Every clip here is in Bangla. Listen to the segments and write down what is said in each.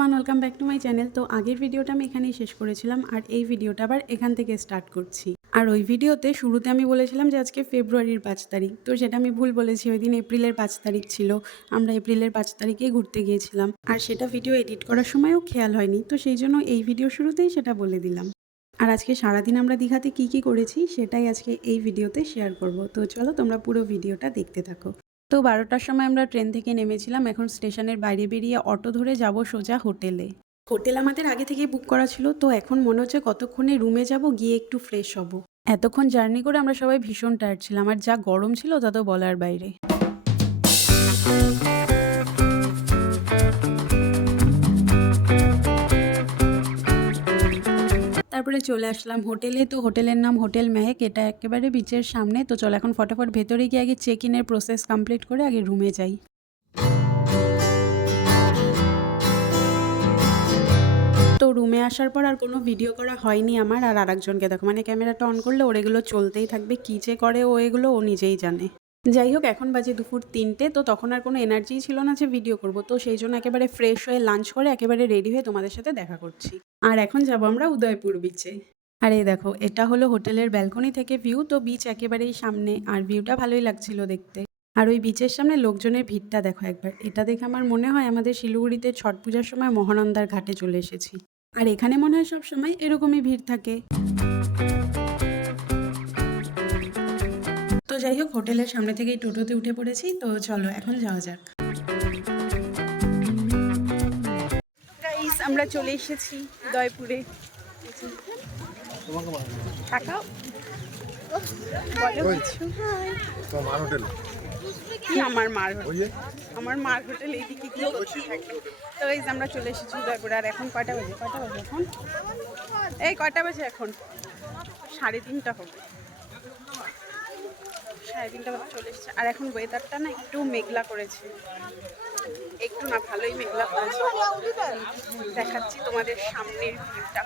Everyone, welcome back to my channel. তো আগের ভিডিওটা আমি এখানেই শেষ করেছিলাম, আর এই ভিডিওটা আবার এখান থেকে স্টার্ট করছি। আর ওই ভিডিওতে শুরুতে আমি বলেছিলাম যে আজকে ফেব্রুয়ারির 5 তারিখ, তো সেটা আমি ভুল বলেছি। ওই দিন এপ্রিলের 5 তারিখ ছিল। আমরা এপ্রিলের 5 তারিখে ঘুরতে গিয়েছিলাম, আর সেটা ভিডিও এডিট করার সময়ও খেয়াল হয়নি, তো সেই জন্য এই ভিডিও শুরুতেই সেটা বলে দিলাম। আর আজকে সারাদিন আমরা দীঘাতে কী করেছি সেটাই আজকে এই ভিডিওতে শেয়ার করব। তো চলো তোমরা পুরো ভিডিওটা দেখতে থাকো। তো 12টার সময় আমরা ট্রেন থেকে নেমেছিলাম। এখন স্টেশনের বাইরে বেরিয়ে অটো ধরে যাব সোজা হোটেলে। হোটেল আমাদের আগে থেকেই বুক করা ছিল, তো এখন মনে হচ্ছে কতক্ষণে রুমে যাব, গিয়ে একটু ফ্রেশ হব। এতক্ষণ জার্নি করে আমরা সবাই ভীষণ টায়ার্ড ছিলাম, আর যা গরম ছিল তা তো বলার বাইরে। তারপরে চলে আসলাম হোটেলে। তো হোটেলের নাম হোটেল মেহেক, এটা একেবারে বিচের সামনে। তো চলো এখন ফটাফট ভেতরে গিয়ে আগে চেক ইনের প্রসেস কমপ্লিট করে আগে রুমে যাই। তো রুমে আসার পর আর কোনো ভিডিও করা হয়নি আমার। আর আরেকজনকে দেখো, মানে ক্যামেরাটা অন করলে ওর এগুলো চলতেই থাকবে, কী যে করে ও এগুলো ও নিজেই জানে। যাই হোক, এখন বাজে দুপুর 3টে। তো তখন আর কোনো এনার্জিই ছিল না যে ভিডিও করব, তো সেই জন্য একেবারে ফ্রেশ হয়ে লাঞ্চ করে একেবারে রেডি হয়ে তোমাদের সাথে দেখা করছি। আর এখন যাব আমরা উদয়পুর বিচে। আর এই দেখো, এটা হলো হোটেলের ব্যালকনি থেকে ভিউ। তো বিচ একেবারেই সামনে, আর ভিউটা ভালোই লাগছিল দেখতে। আর ওই বিচের সামনে লোকজনের ভিড়টা দেখো একবার। এটা দেখে আমার মনে হয় আমাদের শিলিগুড়িতে ছট পূজার সময় মহানন্দার ঘাটে চলে এসেছি। আর এখানে মনে হয় সব সময় এরকমই ভিড় থাকে। তো যাই হোক, হোটেলের সামনে থেকেই টোটোতে উঠে পড়েছি। তো চলো এখন যাওয়া যাক। গাইস, আমরা চলে এসেছি উদয়পুরে। তাকাও, বলো কিছু। কি আমার মার হোটেল? আমার মার হোটেল এইদিকে কি করতে থাকে। তো গাইস, আমরা চলে এসেছি উদয়পুরে। আর এখন কয়টা বাজে এখন? এই কয়টা বাজে এখন? 3:30 হবে। 3:30 বাজে চলে এসেছে। আর এখন ওয়েদারটা না একটু মেঘলা করেছে, একটু না ভালোই মেঘলা করেছে। দেখাচ্ছি তোমাদের সামনের ভিউটা।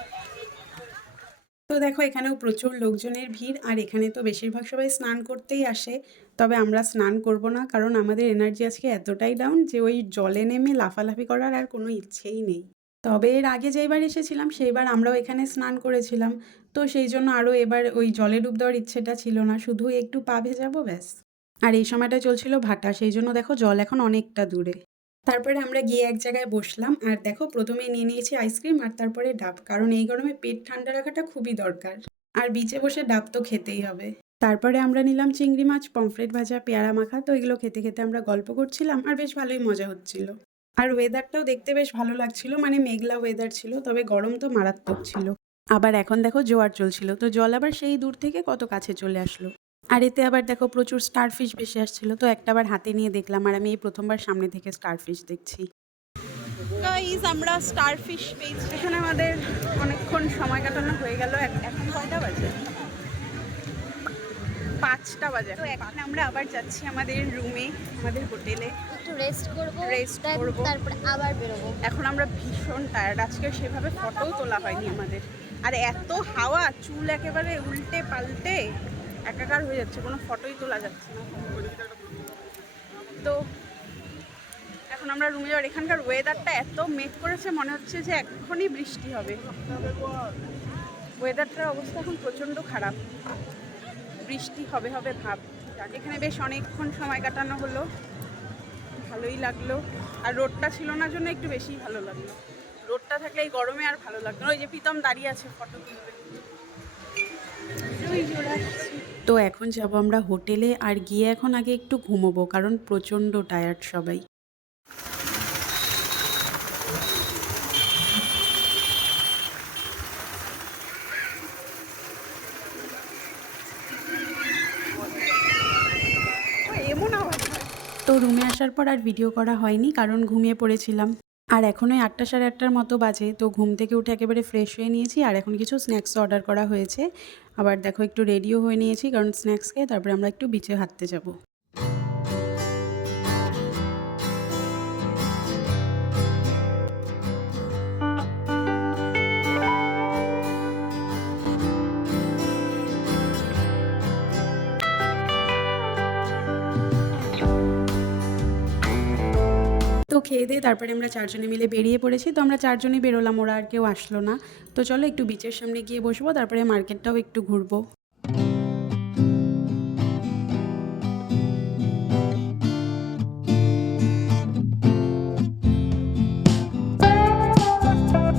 তো দেখো, এখানেও প্রচুর লোকজনের ভিড়। আর এখানে তো বেশিরভাগ সবাই স্নান করতেই আসে, তবে আমরা স্নান করব না, কারণ আমাদের এনার্জি আজকে এতটাই ডাউন যে ওই জলে নেমে লাফালাফি করার আর কোনো ইচ্ছেই নেই। তবে এর আগে যেইবার এসেছিলাম সেইবার আমরাও এখানে স্নান করেছিলাম, তো সেই জন্য আরও এবার ওই জলে ডুব দেওয়ার ইচ্ছেটা ছিল না, শুধু একটু পা ভেজাবো ব্যাস। আর এই সময়টা চলছিল ভাটা, সেই জন্য দেখো জল এখন অনেকটা দূরে। তারপরে আমরা গিয়ে এক জায়গায় বসলাম, আর দেখো প্রথমেই নিয়ে নিয়েছি আইসক্রিম, আর তারপরে ডাব, কারণ এই গরমে পেট ঠান্ডা রাখাটা খুবই দরকার। আর বিচে বসে ডাব তো খেতেই হবে। তারপরে আমরা নিলাম চিংড়ি মাছ, পমফ্রেট ভাজা, পেয়ারা মাখা। তো এগুলো খেতে খেতে আমরা গল্প করছিলাম, আর বেশ ভালোই মজা হচ্ছিল। আর ওয়েদারটাও দেখতে বেশ ভালো লাগছিল, মানে মেঘলা ওয়েদার ছিল, তবে গরম তো মারাত্মক ছিল। আবার এখন দেখো জোয়ার চলছিল, তো জল আবার সেই দূর থেকে কত কাছে চলে আসলো। আর এতে আবার দেখো প্রচুর স্টারফিশ ভেসে আসছিল, তো একটা আবার হাতে নিয়ে দেখলাম। আর আমি এই প্রথমবার সামনে থেকে স্টারফিশ দেখছি। গাইস, আমরা স্টারফিশ পেয়েছি। এখানে আমাদের অনেকক্ষণ সময় কাটানো হয়ে গেল। এখন কয়টা বাজে? 5টা বাজে। তো এখন আমরা আবার যাচ্ছি আমাদের রুমে, আমাদের হোটেলে একটু রেস্ট করব, তারপরে আবার বেরোবো। এখন আমরা ভীষণ টায়ার্ড, আজকে সেভাবে ফটোও তোলা হয়নি আমাদের। আর এত হাওয়া, চুল একেবারে উল্টে পাল্টে একাকার হয়ে যাচ্ছে, কোনো ফটোই তোলা যাচ্ছে না। তো এখন আমরা রুমে যাওয়ার। এখানকার ওয়েদারটা এত মেঘ করেছে, মনে হচ্ছে যে এখনই বৃষ্টি হবে। ওয়েদারটার অবস্থা এখন প্রচণ্ড খারাপ, বৃষ্টি হবে ভাব। এখানে বেশ অনেকক্ষণ সময় কাটানো হলো, ভালোই লাগলো। আর রোদটা ছিল না জন্য একটু বেশিই ভালো লাগলো। রোদটা থাকলে এই গরমে আর ভালো লাগলো। ওই যে প্রীতম দাঁড়িয়ে আছে ফটো তুলবে। তো এখন যাব আমরা হোটেলে, আর গিয়ে এখন আগে একটু ঘুমোবো, কারণ প্রচণ্ড টায়ার্ড সবাই। তো রুমে আসার পর আর ভিডিও করা হয়নি, কারণ ঘুমিয়ে পড়েছিলাম। আর এখন ওই 8টা সাড়ে 8টার মতো বাজে। তো ঘুম থেকে উঠে একেবারে ফ্রেশ হয়ে নিয়েছি, আর এখন কিছু স্ন্যাক্স অর্ডার করা হয়েছে। আবার দেখো একটু রেডিও হয়ে নিয়েছি, কারণ স্ন্যাক্স খেয়ে তারপরে আমরা একটু বিচে হাঁটতে যাব। তো তো খেয়ে দিয়ে তারপরে আমরা চারজনে মিলে বেরিয়ে পড়েছি। তো আমরা চারজনই বেরোলাম, ওরা আর কেউ আসলো না। তো চলো একটু বিচের সামনে গিয়ে বসবো, তারপরে মার্কেটটাও একটু ঘুরবো।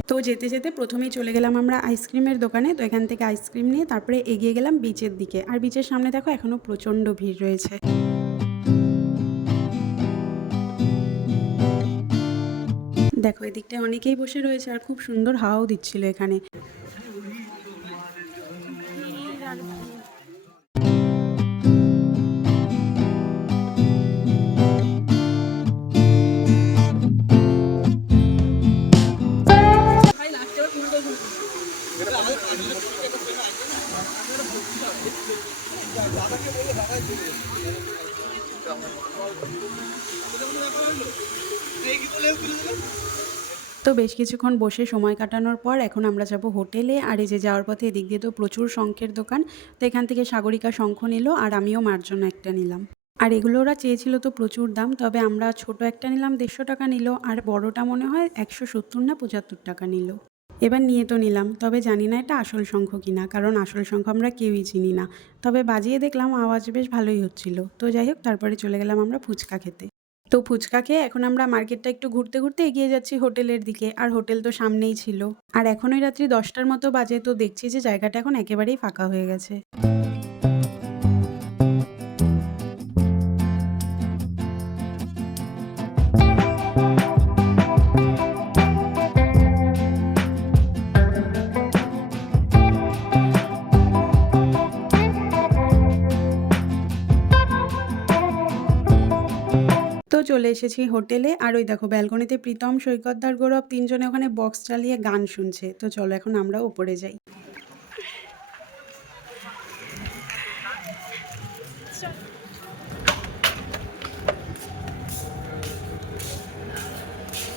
তো যেতে যেতে প্রথমেই চলে গেলাম আমরা আইসক্রিমের দোকানে। তো এখান থেকে আইসক্রিম নিয়ে তারপরে এগিয়ে গেলাম বিচের দিকে। আর বিচের সামনে দেখো এখনো প্রচণ্ড ভিড় রয়েছে। দেখো এদিকটায় অনেকেই বসে রয়েছে আর খুব সুন্দর হাওয়াও দিচ্ছিল এখানে। তো বেশ কিছুক্ষণ বসে সময় কাটানোর পর এখন আমরা যাব হোটেলে। আর এই যে যাওয়ার পথে এদিক দিয়ে তো প্রচুর শঙ্খের দোকান। তো এখান থেকে সাগরিকা শঙ্খ নিল আর আমিও মার জন্য একটা নিলাম। আর এগুলো ওরা চেয়েছিল তো প্রচুর দাম, তবে আমরা ছোট একটা নিলাম 150 টাকা নিল, আর বড়টা মনে হয় 170 না 75 টাকা নিল। এবার নিয়ে তো নিলাম, তবে জানি না এটা আসল শঙ্খ কিনা, কারণ আসল শঙ্খ আমরা কেউই চিনি না। তবে বাজিয়ে দেখলাম আওয়াজ বেশ ভালোই হচ্ছিল। তো যাই হোক, তারপরে চলে গেলাম আমরা ফুচকা খেতে। তো ফুচকা খেয়ে এখন আমরা মার্কেটটা একটু ঘুরতে ঘুরতে এগিয়ে যাচ্ছি হোটেলের দিকে। আর হোটেল তো সামনেই ছিল। আর এখন ওই রাত্রি 10টার মতো বাজে। তো দেখছি যে জায়গাটা এখন একেবারেই ফাঁকা হয়ে গেছে। তো চলে এসেছি হোটেলে। আর ওই দেখো ব্যালকনিতে প্রীতম, সৈকতদার, গৌরব তিনজনে ওখানে বক্স চালিয়ে গান শুনছে। তো চলো এখন আমরা উপরে যাই।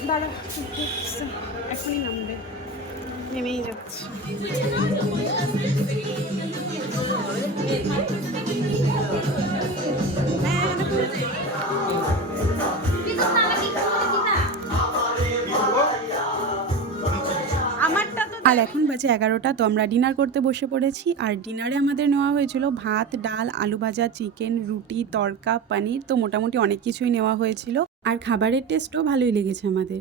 দাঁড়া, এখনই নামবে, নেমেই যাচ্ছে। আর এখন বাজে 11টা। তো আমরা ডিনার করতে বসে পড়েছি। আর ডিনারে আমাদের নেওয়া হয়েছিল ভাত, ডাল, আলু ভাজা, চিকেন, রুটি, তড়কা, পনির। তো মোটামুটি অনেক কিছুই নেওয়া হয়েছিল। আর খাবারের টেস্টও ভালোই লেগেছে আমাদের।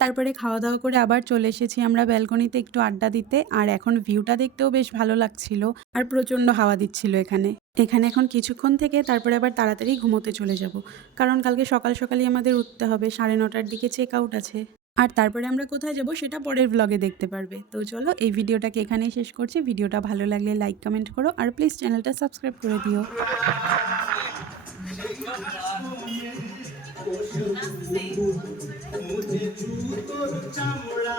তারপরে খাওয়া দাওয়া করে আবার চলে এসেছি আমরা ব্যালকনিতে একটু আড্ডা দিতে। আর এখন ভিউটা দেখতেও বেশ ভালো লাগছিল। আর প্রচণ্ড হাওয়া দিচ্ছিল এখানে। এখন কিছুক্ষণ থেকে তারপরে আবার তাড়াতাড়ি ঘুমোতে চলে যাব, কারণ কালকে সকাল সকালই আমাদের উঠতে হবে। 9:30টার দিকে চেক আউট আছে। আর তারপরে আমরা কোথায় যাব সেটা পরের ব্লগে দেখতে পারবে। তো চলো এই ভিডিওটাকে এখানেই শেষ করছি। ভিডিওটা ভালো লাগলে লাইক কমেন্ট করো, আর প্লিজ চ্যানেলটা সাবস্ক্রাইব করে দিও। मुझे जूतों चामड़ा